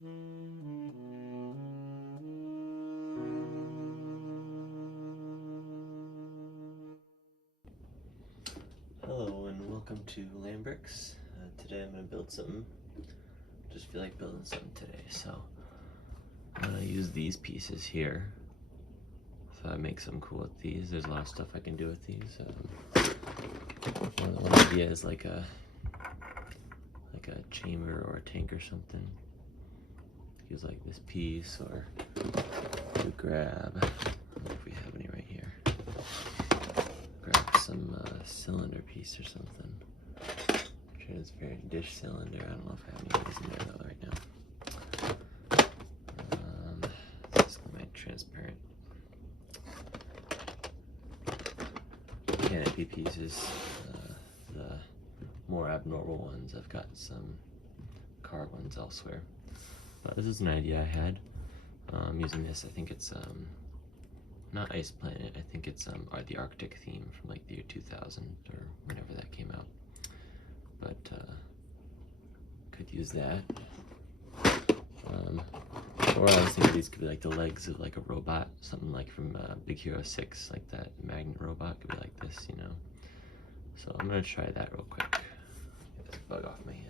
Hello and welcome to Lambrix. Today I'm going to build something. Just feel like building something today, so I'm going to use these pieces here. So I make something cool with these. There's a lot of stuff I can do with these. One idea is like a chamber or a tank or something. Use like this piece, or to grab, I don't know if we have any right here. Grab some cylinder piece or something. Transparent dish cylinder. I don't know if I have any of these in there though right now. This is my transparent canopy pieces. The more abnormal ones, I've got some carved ones elsewhere. But this is an idea I had. I'm using this, I think it's not Ice Planet, I think it's the Arctic theme from like the year 2000 or whenever that came out. But could use that. Or I was thinking these could be like the legs of like a robot, something like from Big Hero 6, like that magnet robot could be like this, you know. So I'm gonna try that real quick. Get this bug off my hand.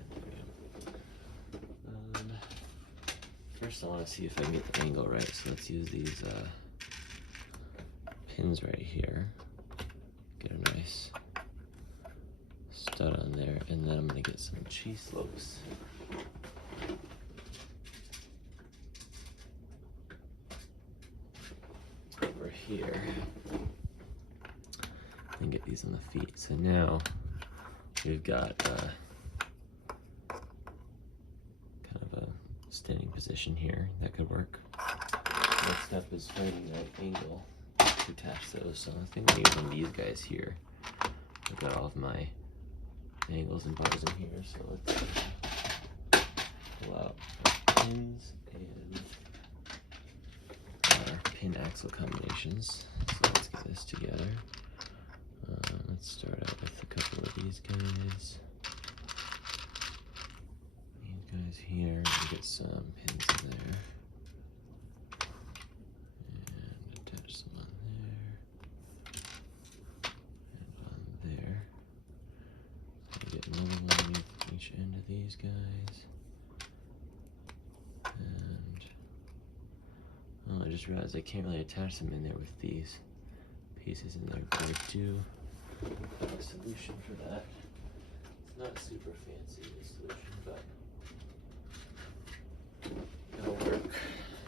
First I want to see if I can get the angle right, so let's use these pins right here. Get a nice stud on there, and then I'm going to get some cheese slopes. Over here. And get these on the feet. So now we've got kind of a standing position here that could work. Next step is finding that angle to attach those. So I think I'm using these guys here. I've got all of my angles and bars in here. So let's pull out our pins and our pin axle combinations. So let's get this together. Let's start out with a couple of these guys. Here, and get some pins in there, and attach some on there, and on there. I'll get another one with each end of these guys, and oh, I just realized I can't really attach them in there with these pieces in there, but I do have a solution for that. It's not super fancy, this solution, but it'll work.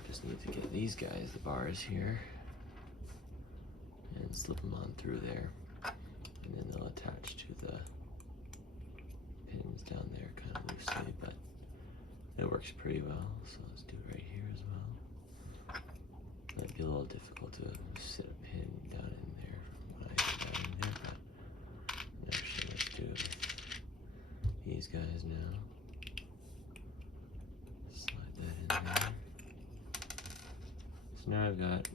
Just need to get these guys, the bars here, and slip them on through there, and then they'll attach to the pins down there kind of loosely, but it works pretty well. So let's do it right here as well. Might be a little difficult to sit a pin down in there from what I did down in there, but actually let's do it with these guys now. So now I've got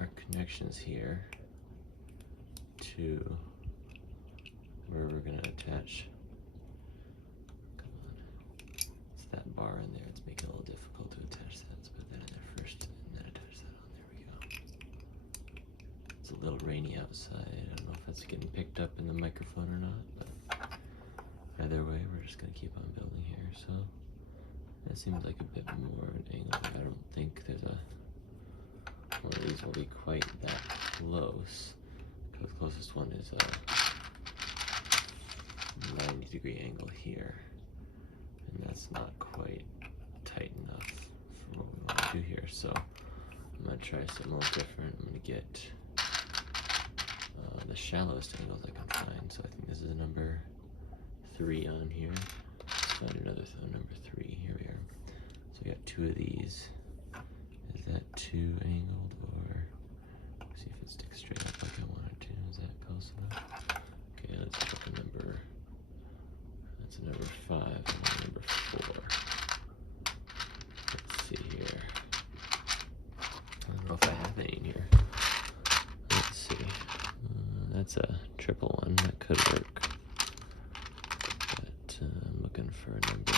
our connections here to where we're going to attach. Come on. It's that bar in there. It's making it a little difficult to attach that. Let's put that in there first and then attach that on. There we go. It's a little rainy outside. I don't know if that's getting picked up in the microphone or not, but either way, we're just going to keep on building here. So that seems like a bit more an angle. I don't think there's one of these will be quite that close. The closest one is a 90-degree angle here, and that's not quite tight enough for what we want to do here. So I'm going to try something a little different. I'm going to get the shallowest angles I can find. So I think this is a number 3 on here. Let's find another number 3. Here we are. So we got 2 of these. Is that 2 angled, or see if it sticks straight up like I want it to? Is that close enough? Okay, let's put the number. That's a number 5 and a number 4. Let's see here. I don't know if I have any in here. Let's see. That's a triple one. That could work. But I'm looking for a number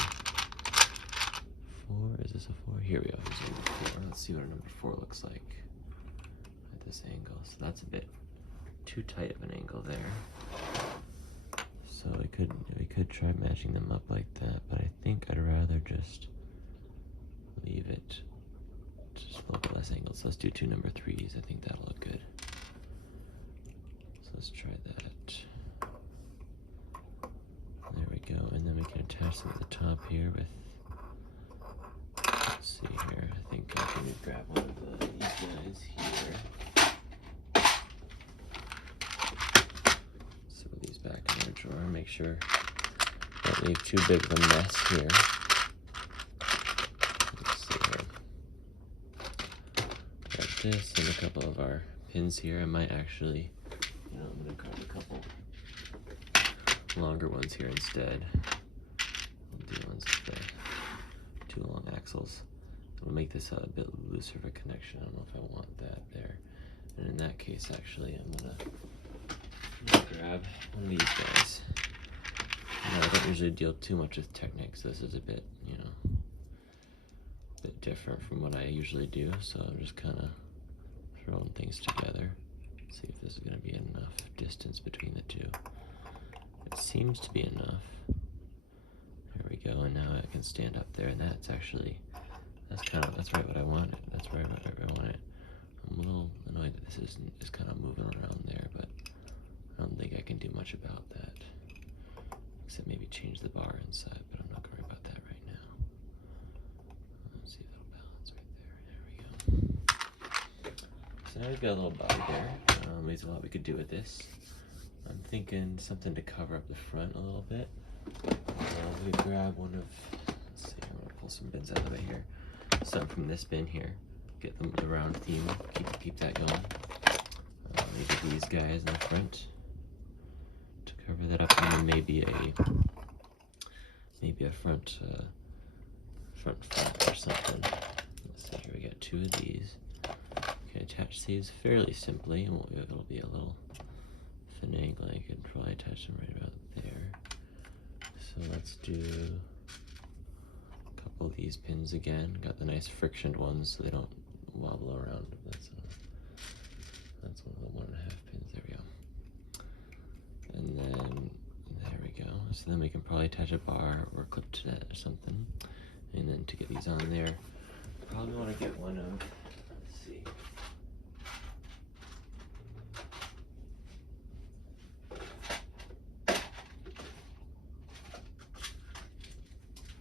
4. Is this a 4? Here we go. Here's a number 4. Let's see what a number 4 looks like at this angle. So that's a bit too tight of an angle there. So we could try matching them up like that, but I think I'd rather just leave it just a little bit less angled. So let's do 2 number 3s. I think that'll look good. So let's try that. There we go. And then we can attach them at the top here with, let's see here. I think I can grab one of these guys here. Put these back in our drawer. Make sure don't leave too big of a mess here. Let's see here. Got this and a couple of our pins here. I might actually, I'm gonna grab a couple longer ones here instead. I'll do ones with the 2 long axles. It'll make this a bit looser of a connection. I don't know if I want that there. And in that case, actually, I'm gonna grab one of these guys. I don't usually deal too much with Technics. This is a bit, a bit different from what I usually do. So I'm just kind of throwing things together. See if this is going to be enough distance between the two. It seems to be enough. There we go. And now I can stand up there, and that's actually, that's right what I wanted. That's right what I wanted. I'm a little annoyed that this is kind of moving around there, but I don't think I can do much about that, except maybe change the bar inside, but I'm not going to worry about that right now. Let's see if that'll balance right there. There we go. So now we've got a little body there. There's a lot we could do with this. I'm thinking something to cover up the front a little bit. I'm going to grab one of, let's see, I'm going to pull some bins out of the way here. Something from this bin here. Get them the round theme, keep that going. Maybe these guys in the front. Cover that up, and then maybe a front flap or something. Let's see here. We got 2 of these. Okay, attach these fairly simply. It'll be a little finagling. I could probably attach them right about there. So let's do a couple of these pins again. Got the nice frictioned ones so they don't wobble around. That's one of the 1.5 pins. There we go. And then, there we go. So then we can probably attach a bar or clip to that or something. And then to get these on there, probably want to get one of, let's see.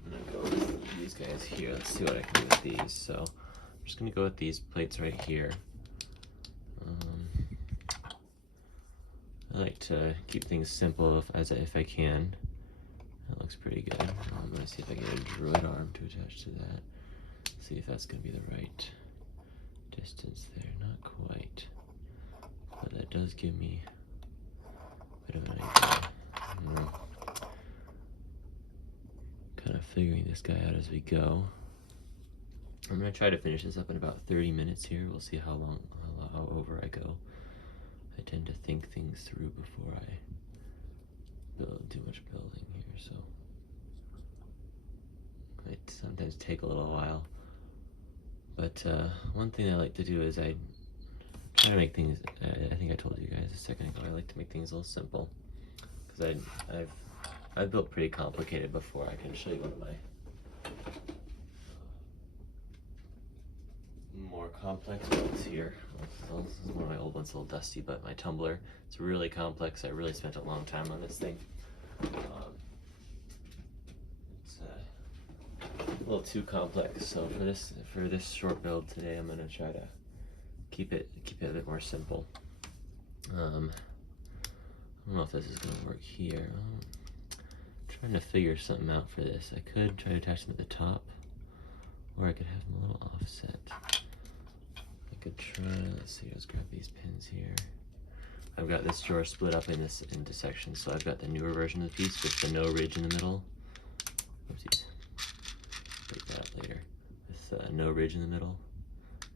I'm going to go with these guys here. Let's see what I can do with these. So I'm just going to go with these plates right here. I like to keep things simple if I can. That looks pretty good. I'm going to see if I get a Druid arm to attach to that. See if that's going to be the right distance there. Not quite. But that does give me a bit of an idea. Kind of figuring this guy out as we go. I'm going to try to finish this up in about 30 minutes here. We'll see how over I go. I tend to think things through before I build too much building here, so it sometimes take a little while. But one thing I like to do is I try to make things. I think I told you guys a second ago. I like to make things a little simple because I've built pretty complicated before. I can show you one of my more complex builds here. This is one of my old ones, a little dusty, but my tumbler, it's really complex. I really spent a long time on this thing. It's a little too complex, so for this short build today, I'm gonna try to keep it a bit more simple. I don't know if this is gonna work here. I'm trying to figure something out for this. I could try to attach them at the top, or I could have them a little offset. I could try, let's see, let's grab these pins here. I've got this drawer split up into sections, so I've got the newer version of the piece with the no ridge in the middle. Oopsies. Break that up later. With no ridge in the middle,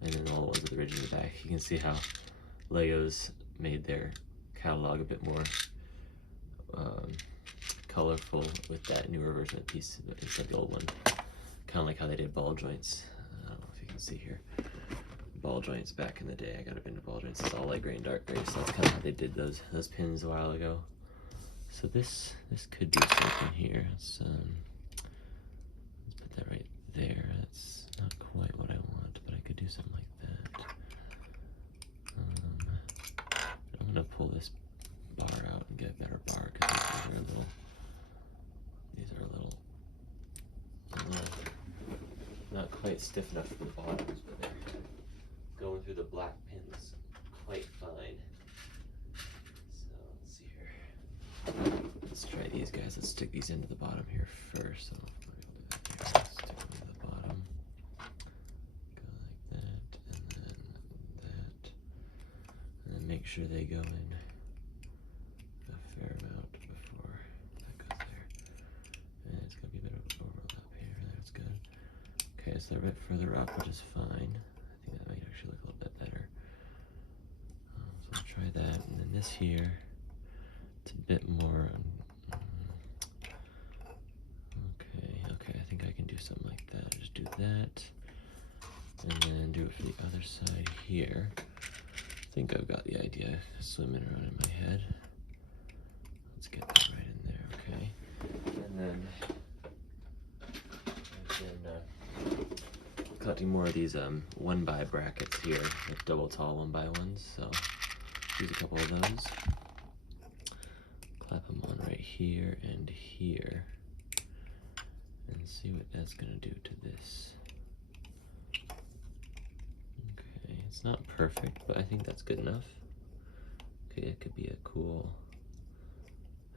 and then the old ones with the ridge in the back. You can see how Lego's made their catalog a bit more colorful with that newer version of the piece instead of the old one. kind of like how they did ball joints. I don't know if you can see here. Ball joints back in the day. I got a bin of ball joints. It's all light gray and dark gray. So that's kind of how they did those pins a while ago. So this could do something here. Let's put that right there. That's not quite what I want, but I could do something like that. I'm gonna pull this bar out and get a better bar because these are a little not quite stiff enough for the bottoms, but they're going through the black pins quite fine. So let's see here. Let's try these guys. Let's stick these into the bottom here first. So let's stick them into the bottom. Go like that, and then that. And then make sure they go in a fair amount before that goes there. And it's going to be a bit of overlap here. That's good. Okay, so they're a bit further up, which is fine. I think that might actually look a little bit better. So I'll try that. And then this here, it's a bit more. Okay, I think I can do something like that. Just do that. And then do it for the other side here. I think I've got the idea swimming around in my head. Let's get that right in there, okay? And then I've been collecting more of these 1x brackets here, like double tall 1x1s. So use a couple of those. Clap them on right here and here, and see what that's gonna do to this. Okay, it's not perfect, but I think that's good enough. Okay, it could be a cool,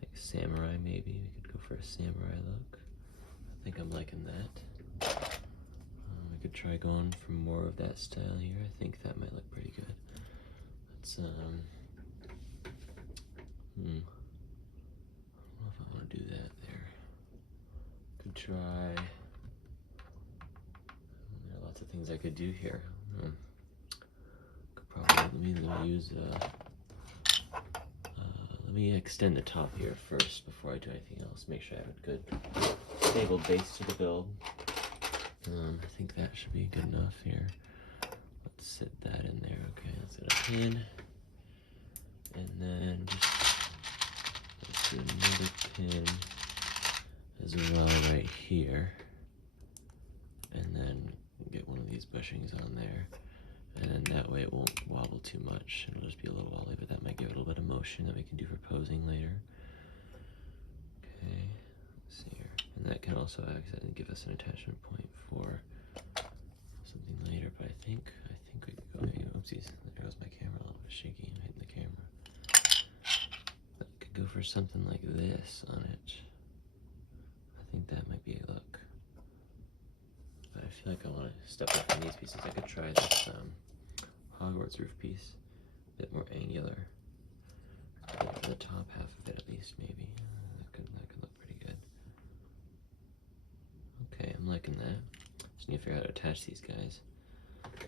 like samurai maybe. We could go for a samurai look. I think I'm liking that. We could try going for more of that style here. I think that might look pretty good. Let's I don't know if I want to do that there. Could try. There are lots of things I could do here. Could probably let me use. Let me extend the top here first before I do anything else. Make sure I have a good stable base to the build. I think that should be good enough here. Let's sit that in there. Okay, let's get a pin, and then just let's do another pin as well right here, and then get one of these bushings on there, and then that way it won't wobble too much. It'll just be a little wobbly, but that might give it a little bit of motion that we can do for posing later. Okay, let's see here, and that can also act and give us an attachment point for something later. But I think we could go. Oopsies, there goes my camera, a little bit shaky and hitting the camera. But I could go for something like this on it. I think that might be a look. But I feel like I want to step up on these pieces. I could try this Hogwarts roof piece, a bit more angular. For the top half of it at least, maybe. That could look pretty good. Okay, I'm liking that. Just need to figure out how to attach these guys.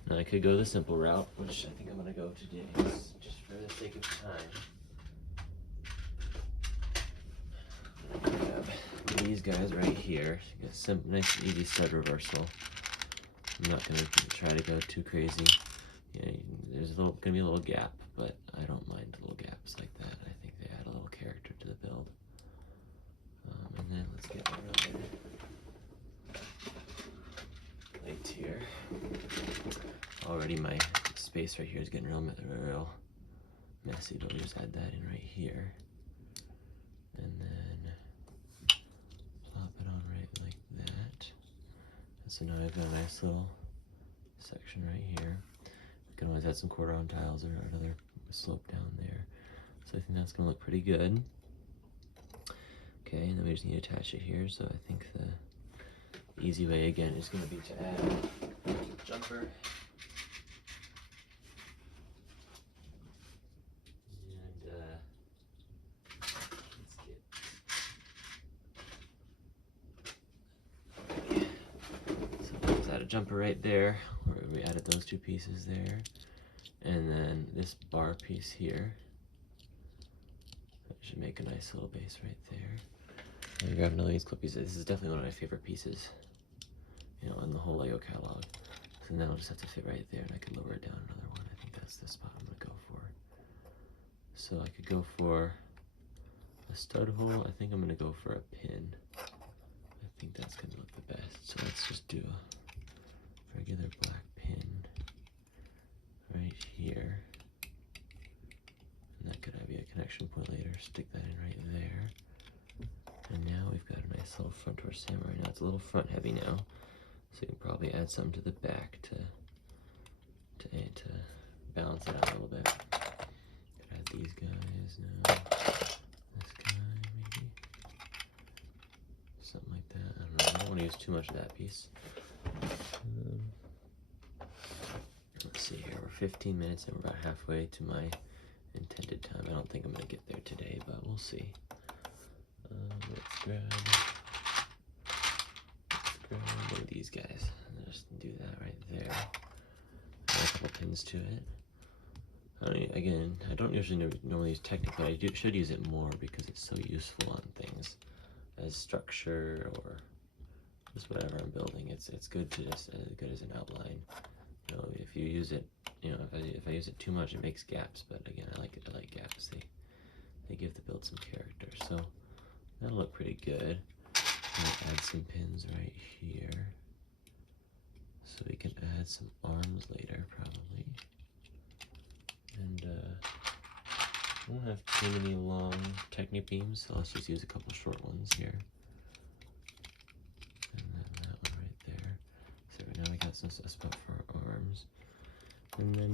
Now I could go the simple route, which I think I'm going to go today, just for the sake of time. Grab these guys right here. Get some nice easy stud reversal. I'm not going to try to go too crazy. Yeah, there's going to be a little gap, but I don't mind little gaps like that. I think they add a little character to the build. And then let's get our other plates here. Already my space right here is getting real messy, but we'll just add that in right here. And then plop it on right like that. And so now I've got a nice little section right here. We can always add some quarter-round tiles or another slope down there. So I think that's gonna look pretty good. Okay, and then we just need to attach it here. So I think the easy way again is gonna be to add a jumper. Jumper right there where we added those two pieces there, and then this bar piece here that should make a nice little base right there. And grab another of these clip pieces. This is definitely one of my favorite pieces you know, in the whole Lego catalog. So now I'll just have to fit right there, and I could lower it down another one. I think that's the spot I'm gonna go for. So I could go for a stud hole. I think I'm gonna go for a pin. I think that's gonna look the best. So let's just do a regular black pin right here. And that could be a connection point later. Stick that in right there. And now we've got a nice little front door samurai. Now it's a little front heavy now. So you can probably add some to the back to balance it out a little bit. Could add these guys now. This guy maybe. Something like that. I don't know. I don't want to use too much of that piece. Let's see here. We're 15 minutes and we're about halfway to my intended time. I don't think I'm gonna get there today, but we'll see. Let's grab one of these guys. Just do that right there. Add a couple pins to it. Again, I don't usually normally use Technic, but I should use it more because it's so useful on things as structure or just whatever I'm building. It's good to just as good as an outline. You know, if you use it, you know, if I use it too much, it makes gaps. But again, I like gaps. They give the build some character. So that'll look pretty good. Add some pins right here, so we can add some arms later probably. And I won't have too many long Technic beams, so let's just use a couple short ones here. And then that one right there. So right now we got a spot for our arms. And then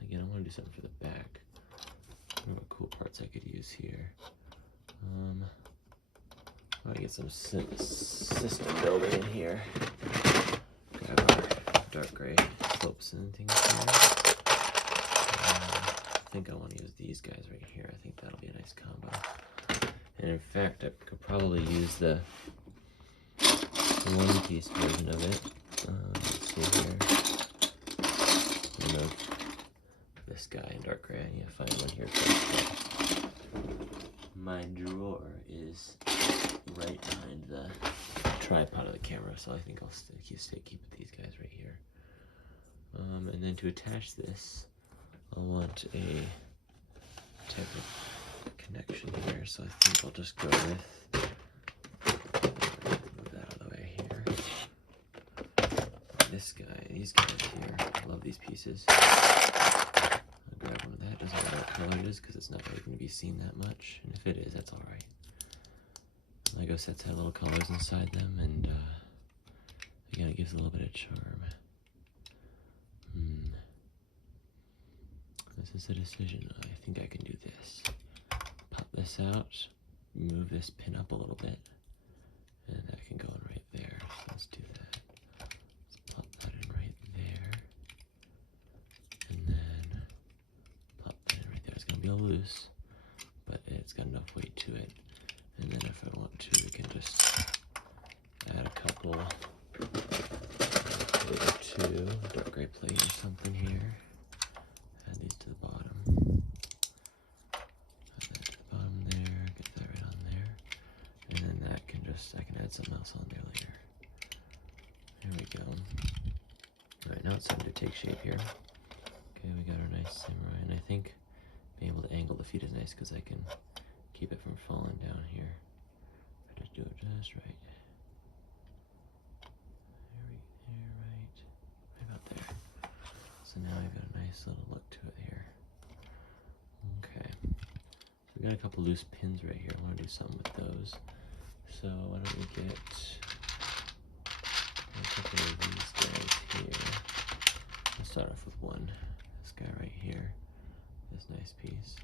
again, I want to do something for the back. I don't know what cool parts I could use here. I get some system building in here. Grab our dark gray slopes and things here. I think I want to use these guys right here. I think that'll be a nice combo. And in fact, I could probably use the one-piece version of it. Let's see here. I'm gonna this guy in dark gray. I need to find one here first. My drawer is right behind the tripod of the camera, so I think I'll keep these guys right here. And then to attach this, I'll want a type of connection here, so I think I'll just go with, move that out of the way here. This guy, these guys here, I love these pieces. I'll grab one of that, doesn't matter what color it is, because it's not really going to be seen that much, and if it is, that's alright. Lego sets have little colors inside them, and again, it gives a little bit of charm. This is a decision. I think I can do this. Pop this out, move this pin up a little bit, and that can go in right there. So let's do that. Let's pop that in right there, and then pop that in right there. It's gonna be a little loose, but it's got enough weight to it. And then if I want to, we can just add a couple, two dark gray plate or something here. Add these to the bottom. Add that to the bottom there, get that right on there. And then that can just, I can add something else on there later. There we go. Alright, now it's time to take shape here. Okay, we got our nice samurai, and I think being able to angle the feet is nice because I can keep it from falling down here. I just do it just right. Right about there. So now I've got a nice little look to it here. Okay. So we got a couple loose pins right here. I want to do something with those. So why don't we get a couple of these guys here. Let's start off with one. This guy right here. This nice piece.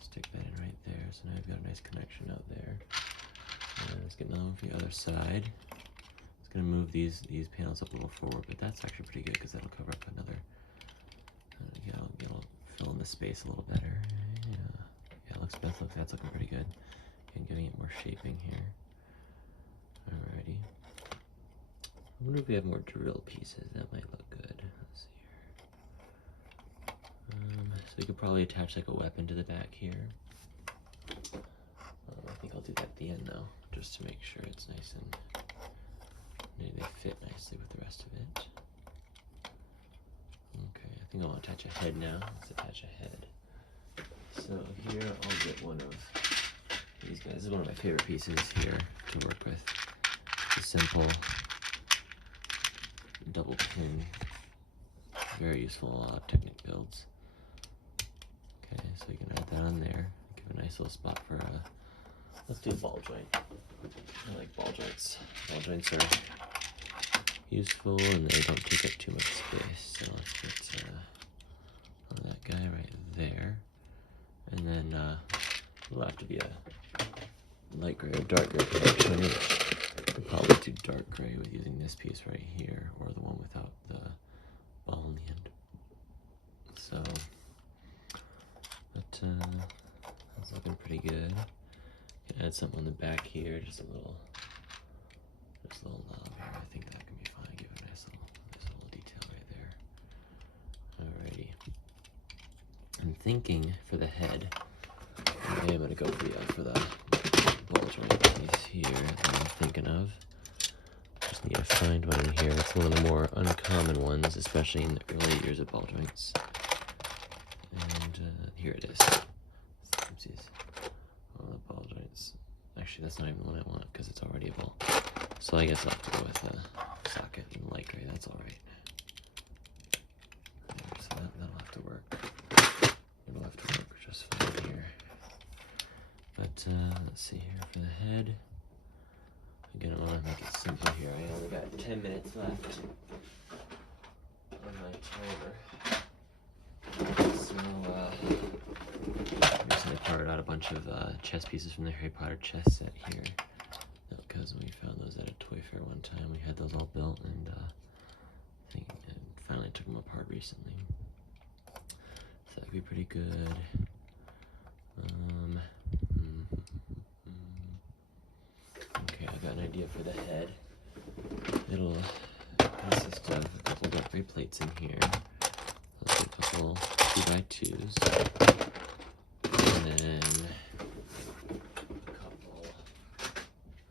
Stick that in right there. So now we've got a nice connection out there. And let's get another one for the other side. It's gonna move these panels up a little forward, but that's actually pretty good because that'll cover up another. It'll fill in the space a little better. Yeah, it looks better. That's looking pretty good. And giving it more shaping here. Alrighty. I wonder if we have more drill pieces. That might look good. Let's see here. So we could probably attach like a weapon to the back here. I think I'll do that at the end though, just to make sure it's nice and they fit nicely with the rest of it. Okay, I think I'll attach a head now. Let's attach a head. So here I'll get one of these guys. This is one of my favorite pieces here to work with. It's a simple double pin, very useful in a lot of Technic builds. Okay, so you can add that on there. Give a nice little spot for a. Let's do a ball joint. I like ball joints. Ball joints are useful and they don't take up too much space. So let's get on that guy right there. And then it'll have to be a light gray or dark gray color. I'll probably do dark gray with using this piece right here, or the one without the ball in the end. So, but that's looking pretty good. Can add something on the back here, just a little knob here. I think that can be fine. Give it a nice little detail right there. Alrighty. I'm thinking for the head, maybe I'm gonna go for the ball joint piece here that I'm thinking of. Just need to find one in here. It's one of the more uncommon ones, especially in the early years of ball joints. And here it is. Oopsies. One of the ball joints. Actually, that's not even the one I want because it's already a ball. So I guess I'll have to go with a socket and light gray. That's all right. So that'll have to work. It'll have to work just fine here. But let's see here for the head. Again, I want to make it simple here. I only got 10 minutes left on my timer. So recently parted out a bunch of chess pieces from the Harry Potter chess set here. Because we found those at a toy fair one time. We had those all built, and I think I finally took them apart recently. So that'd be pretty good. Okay, I've got an idea for the head. It'll consist of a couple dark gray plates in here. I'll do a couple 2x2s. And then a couple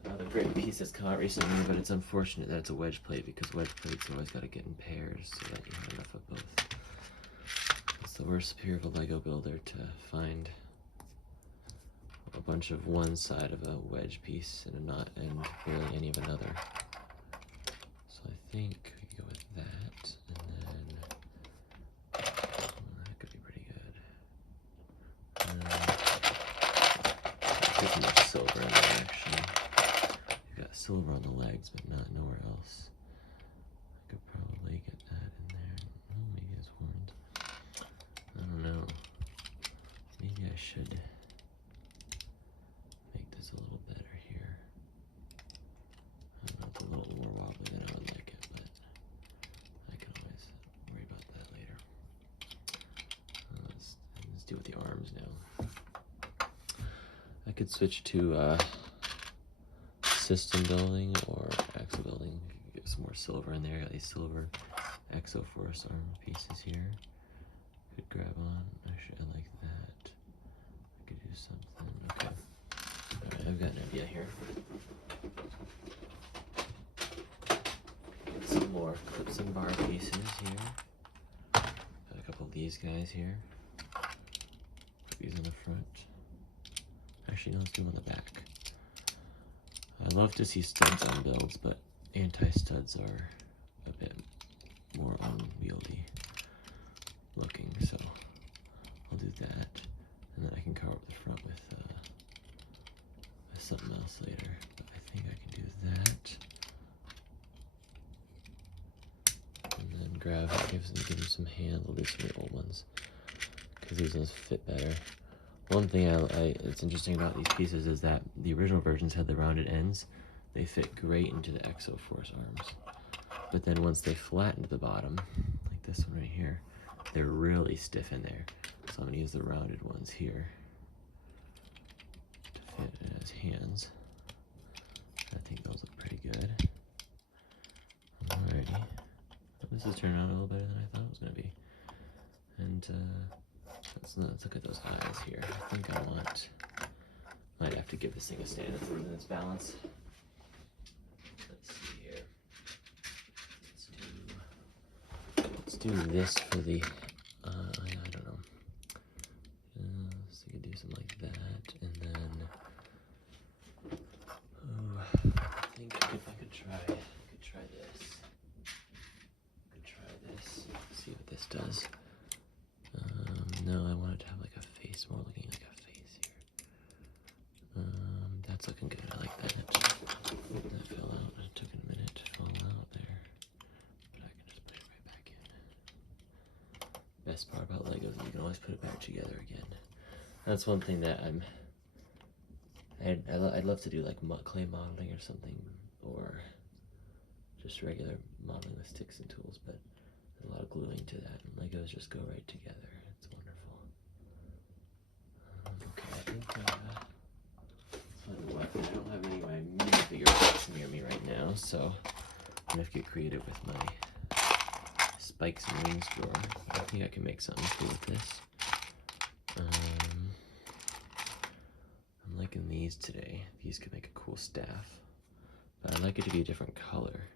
other great pieces come out recently, but it's unfortunate that it's a wedge plate because wedge plates always got to get in pairs so that you have enough of both. It's the worst fear of a Lego builder to find a bunch of one side of a wedge piece and barely any of another. So I think we could go with that, and then that could be pretty good. There's much silver in there actually. You've got silver on the legs, but nowhere else. I could probably get that in there. Oh, maybe his horns. I don't know. Maybe I should make this a little better here. I don't know, it's a little more wobbly than I would like it, but I can always worry about that later. Let's deal with the arms now. I could switch to system building or axle building. Get some more silver in there. Got these silver Exoforce arm pieces here. Could grab on. Actually, I like that. I could do something. Okay. Alright, I've got an idea here. Get some more clips and bar pieces here. Got a couple of these guys here. Put these in the front. Actually, no, let's do them on the back. I love to see studs on builds, but anti-studs are a bit more unwieldy looking, so I'll do that, and then I can cover up the front with something else later. But I think I can do that, and then give them some hands. I'll do some of the old ones because these ones fit better. One thing it's interesting about these pieces is that the original versions had the rounded ends. They fit great into the Exoforce arms. But then once they flattened the bottom, like this one right here, they're really stiff in there. So I'm gonna use the rounded ones here to fit as hands. I think those look pretty good. Alrighty. This is turning out a little better than I thought it was gonna be. And let's look at those eyes here. I think might have to give this thing a stand in its balance. Let's see here. do this for the, I don't know. So you could do something like that, and then, ooh, I think if I could try this. See what this does. No, I want it to have like a face, more looking like a face here. That's looking good. I like that. That fell out. It took a minute to fall out there, but I can just put it right back in. Best part about Legos is you can always put it back together again. That's one thing that I'd love to do, like clay modeling or something, or just regular modeling with sticks and tools, but there's a lot of gluing to that, and Legos just go right together. It's wonderful. Okay, I think let's find the weapon. I don't have any of my minifigure parts near me right now, so I'm gonna have to get creative with my spikes and wings drawer. I think I can make something cool with this. I'm liking these today. These could make a cool staff, but I'd like it to be a different color.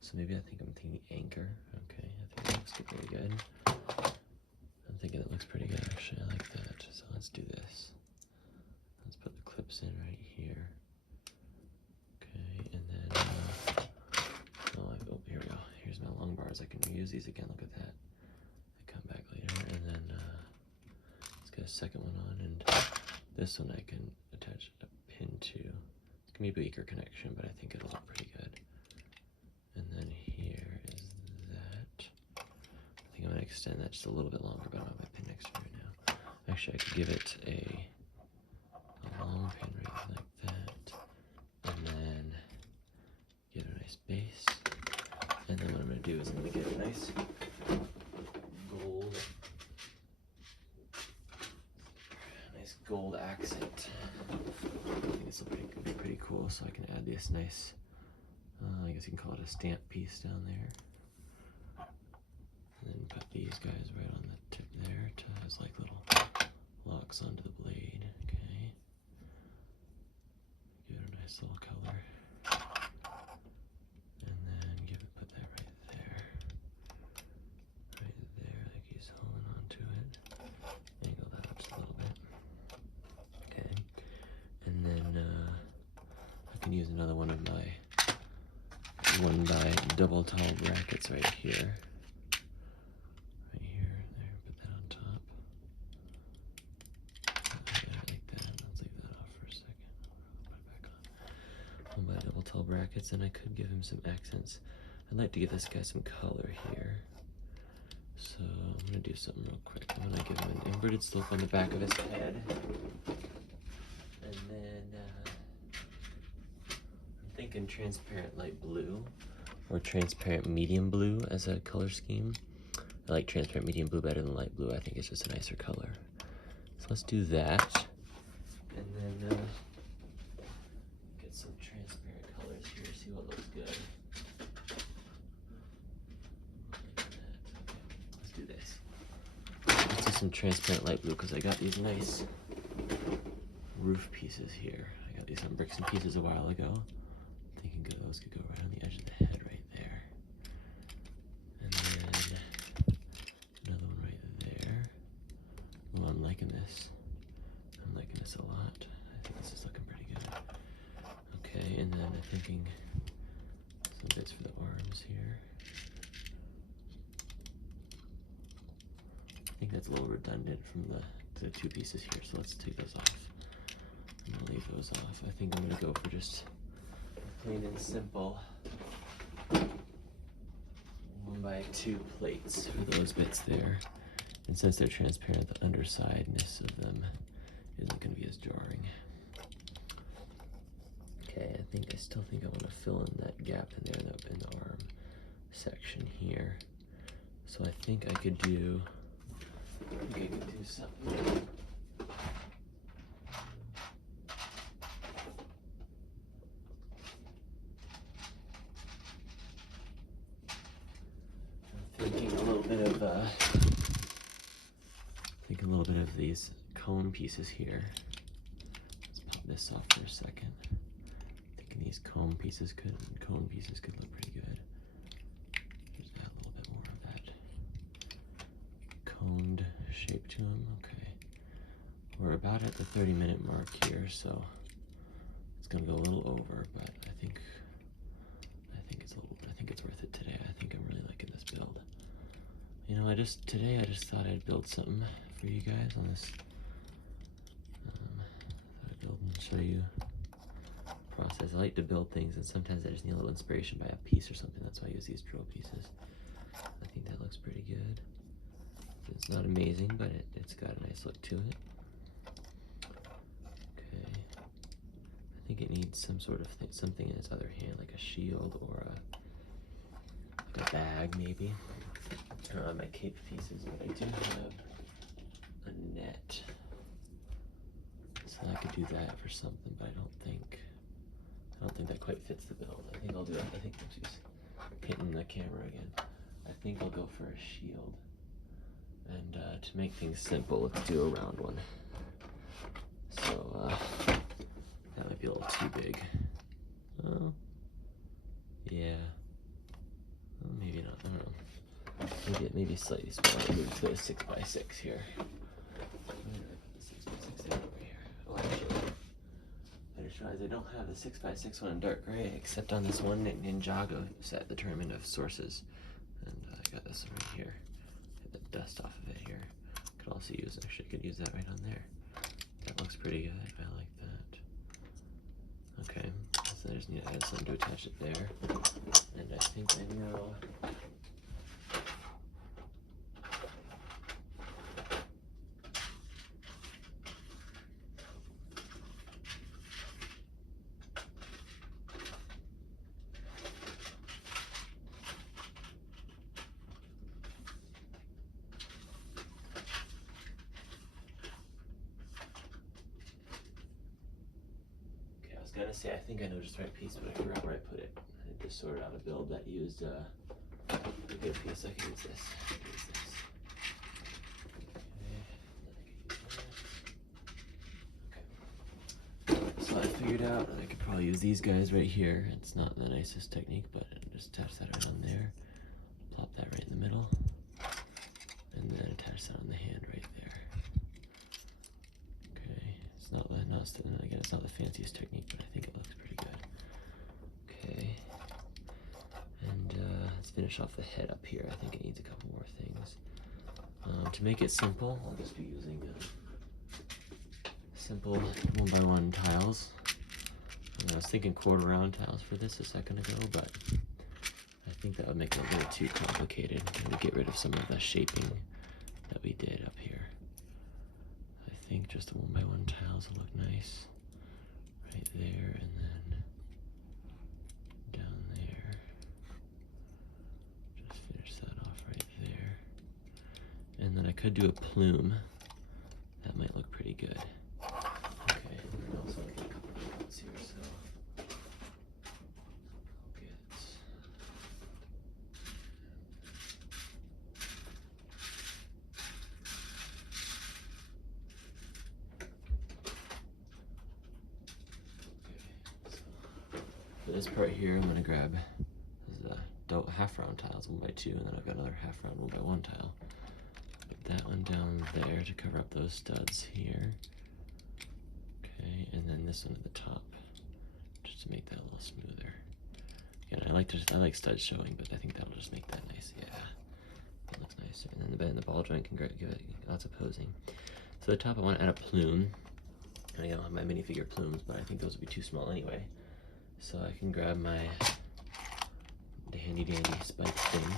So maybe I'm thinking anchor. Okay, I think that looks pretty good. I'm thinking it looks pretty good actually. I like that. So let's do this. Let's put the clips in right here. Okay, and then oh, here we go. Here's my long bars. I can reuse these again. Look at that. They come back later, and then let's get a second one on, and this one I can attach a pin to. It's gonna be a weaker connection, but I think it'll look pretty good. And then here is that. I think I'm gonna extend that just a little bit longer, but I don't have my pin next to it right now. Actually, I could give it a long pin right like that, and then get a nice base. And then what I'm gonna do is I'm gonna get a nice gold accent. I think this will be pretty cool, so I can add this nice, I guess you can call it a stamp piece down there. And then put these guys right on the tip there to has like little locks onto the blade. Okay. Give it a nice little color. And then put that right there. Right there, like he's holding onto it. Angle that up just a little bit. Okay. And then I can use another one of my 1x double tall brackets right here. Right here, there, put that on top. Yeah, like that. Let's leave that off for a second. Put it back on. 1x double tall brackets, and I could give him some accents. I'd like to give this guy some color here. So I'm gonna do something real quick. I'm gonna give him an inverted slope on the back of his head. And then I'm thinking transparent light blue or transparent medium blue as a color scheme. I like transparent medium blue better than light blue. I think it's just a nicer color. So let's do that. And then get some transparent colors here, see what looks good. Let's do this. Let's do some transparent light blue because I got these nice roof pieces here. I got these on Bricks and Pieces a while ago. I'm thinking those could go right on the edge of the head right there. And then another one right there. Oh, I'm liking this. I'm liking this a lot. I think this is looking pretty good. Okay, and then I'm thinking some bits for the arms here. I think that's a little redundant from the two pieces here, so let's take those off. I'm gonna leave those off. I think I'm gonna go for just plain and simple 1x2 plates for those bits there. And since they're transparent, the undersideness of them isn't gonna be as jarring. Okay, I still think I want to fill in that gap in there in the arm section here. So I think I could do something. I'm thinking a little bit of these cone pieces here. Let's pop this off for a second. Thinking these cone pieces could look pretty good. Just add a little bit more of that shape to them. Okay. We're about at the 30-minute mark here, so it's gonna go a little over, but I think it's worth it today. I think I'm really liking this build. You know, today I just thought I'd build something for you guys on this. Thought I'd build and show you process. I like to build things, and sometimes I just need a little inspiration by a piece or something. That's why I use these drill pieces. I think that looks pretty good. It's not amazing, but it's got a nice look to it. Okay. I think it needs some sort of something in its other hand, like a shield or like a bag, maybe. I don't have my cape pieces, but I do have a net. So I could do that for something, but I don't think that quite fits the build. I think I'll do it. I think I'm just hitting the camera again. I think I'll go for a shield. And to make things simple, let's do a round one. So that might be a little too big. Oh, yeah. Well, maybe not. I don't know. Maybe slightly smaller. Maybe let's go to 6x6 here. Where did I put the 6x6 over here? Oh, actually, I just realized I don't have the 6x6 one in dark gray, except on this one Ninjago set, the Tournament of Sources. And I got this right here. Get the dust off of it here. Could also use, actually I could use that right on there. That looks pretty good. I like that. Okay, so I just need to add something to attach it there. And I think I know. I was gonna say I think I know just the right piece, but I forgot where I put it. I just sorted out a build that used a good piece. I can use this. Okay. So I figured out I could probably use these guys right here. It's not the nicest technique, but just attach that right on there. Plop that right in the middle, and then attach that on the hand right there. Again, it's not the fanciest technique, but I think it looks pretty good. Okay, and let's finish off the head up here. I think it needs a couple more things. To make it simple, I'll just be using simple 1x1 tiles. I was thinking quarter round tiles for this a second ago, but I think that would make it a little too complicated. It would get rid of some of the shaping that we did up here. I think just the 1x1 tiles will look nice right there, and then down there. Just finish that off right there. And then I could do a plume. That might look pretty good. Okay, and then also I'll get a couple of notes here, so I'll get for this part here, I'm gonna grab half round tiles, 1x2, and then I've got another half round 1x1 tile. Put that one down there to cover up those studs here. Okay, and then this one at the top, just to make that a little smoother. Again, I like studs showing, but I think that'll just make that nice. Yeah, that looks nicer. And then the bed and the ball joint can give it lots of posing. So the top, I want to add a plume. And I don't have my minifigure plumes, but I think those would be too small anyway. So I can grab the handy dandy spike thing,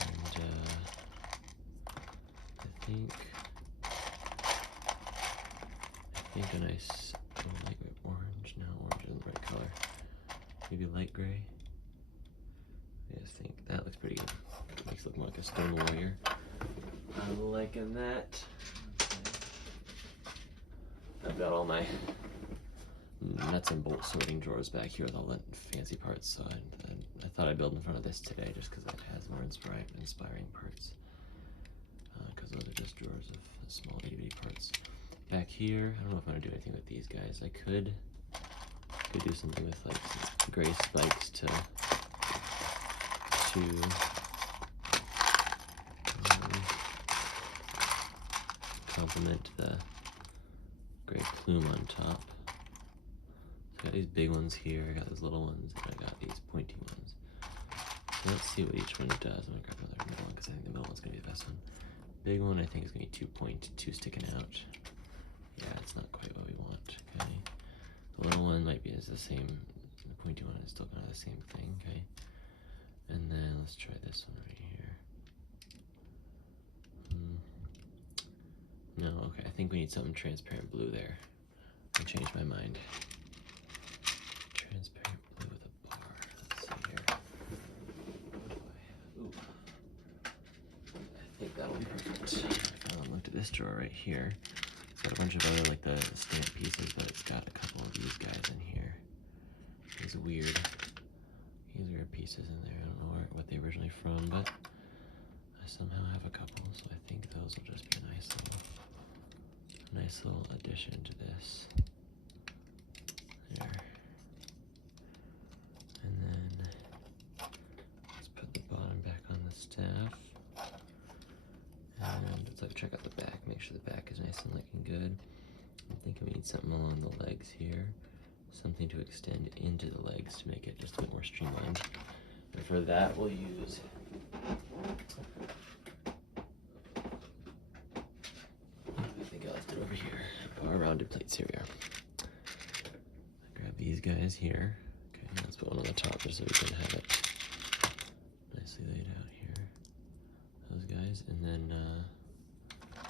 and I think a nice light orange. No, orange isn't the right color. Maybe light gray. I just think that looks pretty good. Makes it look more like a stone warrior. I'm liking that. Okay. I've got all my nuts and bolts sorting drawers back here with all the fancy parts, so I thought I'd build in front of this today just because it has more inspiring parts, because those are just drawers of small itty-bitty parts. Back here, I don't know if I'm going to do anything with these guys. I could do something with like some gray spikes to complement the gray plume on top. So I got these big ones here, I got those little ones, and I got these pointy ones. So let's see what each one does. I'm gonna grab another middle one because I think the middle one's gonna be the best one. Big one I think is gonna be two sticking out. Yeah, it's not quite what we want, okay? The little one might be the same, the pointy one is still kind of the same thing, okay? And then let's try this one right here. No, okay, I think we need something transparent blue there. I changed my mind. Transparent blue with a bar. Let's see here. Ooh. I think that'll be perfect. I looked at this drawer right here. It's got a bunch of other like the stamp pieces, but it's got a couple of these guys in here. These weird pieces in there. I don't know what they originally from, but I somehow have a couple, so I think those will just be a nice little addition to this. There. And then let's put the bottom back on the staff. And let's check out the back, make sure the back is nice and looking good. I'm thinking we need something along the legs here. Something to extend into the legs to make it just a bit more streamlined. And for that we'll use over here, our rounded plates. Here we are. Grab these guys here. Okay, let's put one on the top just so we can have it nicely laid out here. Those guys, and then I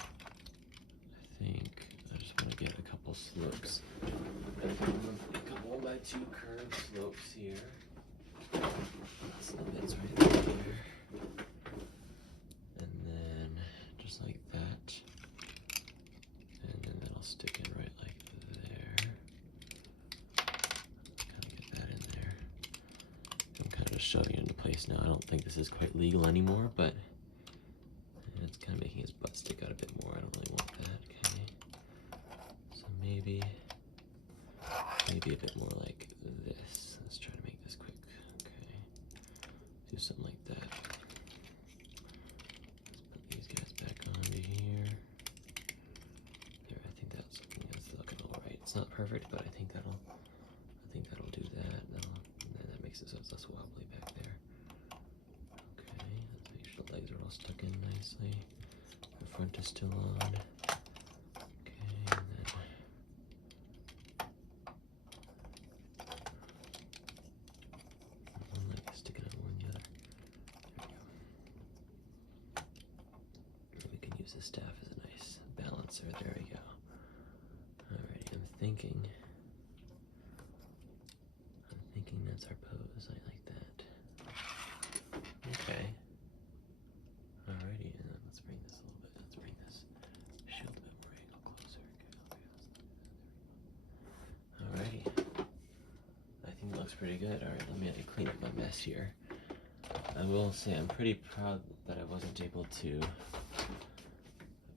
think I just want to get a couple slopes. A couple 1x2 curved slopes here. So that's right there. And then just like that. Stick in right like there. Kind of get that in there. I'm kind of just shoving it into place now. I don't think this is quite legal anymore, but it's kind of making his butt stick out a bit more. I don't really want that, okay? So maybe a bit more like this. Let's try to make this quick, okay? Do something like that. Let's put these guys back onto here. It's not perfect, but I think that'll do that. And then that makes it so it's less wobbly back there. Okay, let's make sure the legs are all stuck in nicely. The front is still on. Okay, and then one leg is sticking out more than the other. There we go. And we can use the staff as a nice balancer. There we go. I'm thinking that's our pose. I like that. Okay. Alrighty, and then let's bring this a little bit. Let's bring this shield a bit more angle closer. Okay, alrighty. I think it looks pretty good. Alright, let me clean up my mess here. I will say I'm pretty proud that I wasn't able to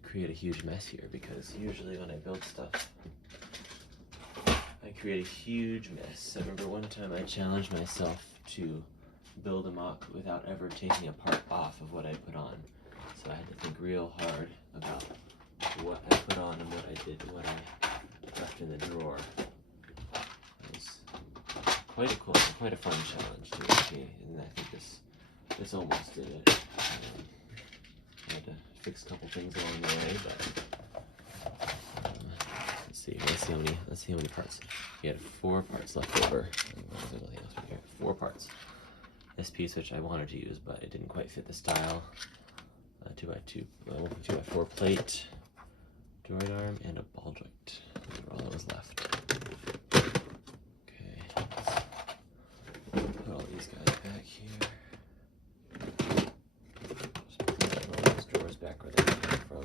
create a huge mess here, because usually when I build stuff I create a huge mess. I remember one time I challenged myself to build a mock without ever taking a part off of what I put on. So I had to think real hard about what I put on and what I did and what I left in the drawer. It was quite a fun challenge to me, and I think this almost did it. I had to fix a couple things along the way, but let's see how many parts. We had 4 parts left over. 4 parts. This piece, which I wanted to use, but it didn't quite fit the style. 2x4 plate, droid arm, and a ball joint. Those were all that was left. Okay, let's put all these guys back here. Just put all those drawers back where they came from.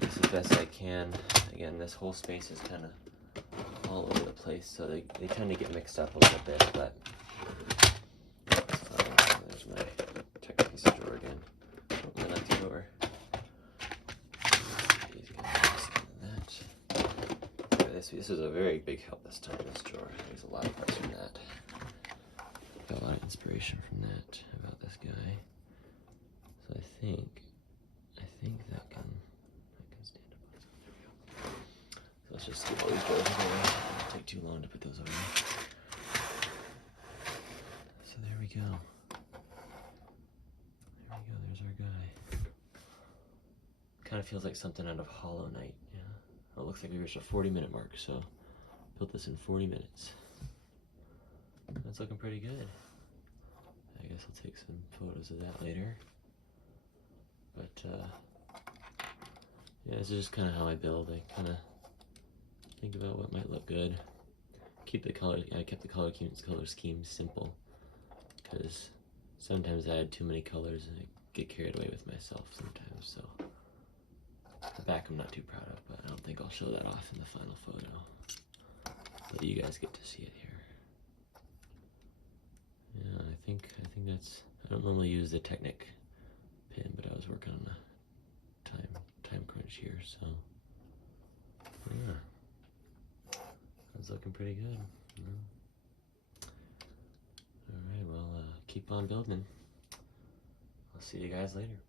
This is the best I can. Again, this whole space is kind of all over the place, so they tend to get mixed up a little bit, but there's my tech piece of drawer again. Oh, my left drawer. This was a very big help this time, this drawer. There's a lot of parts from that. Got a lot of inspiration from that about this guy. So I think that can stand. go. There we go, there's our guy. Kind of feels like something out of Hollow Knight, yeah. Oh, it looks like we reached a 40-minute mark, so built this in 40 minutes. That's looking pretty good. I guess I'll take some photos of that later. But yeah, this is just kind of how I build. I kind of think about what might look good. Keep the color. I kept the color scheme simple because sometimes I add too many colors and I get carried away with myself sometimes. So the back I'm not too proud of, but I don't think I'll show that off in the final photo. But you guys get to see it here. Yeah, I think that's. I don't normally use the Technic pin, but I was working on a time crunch here, so yeah, that's looking pretty good. All right, well, keep on building. I'll see you guys later.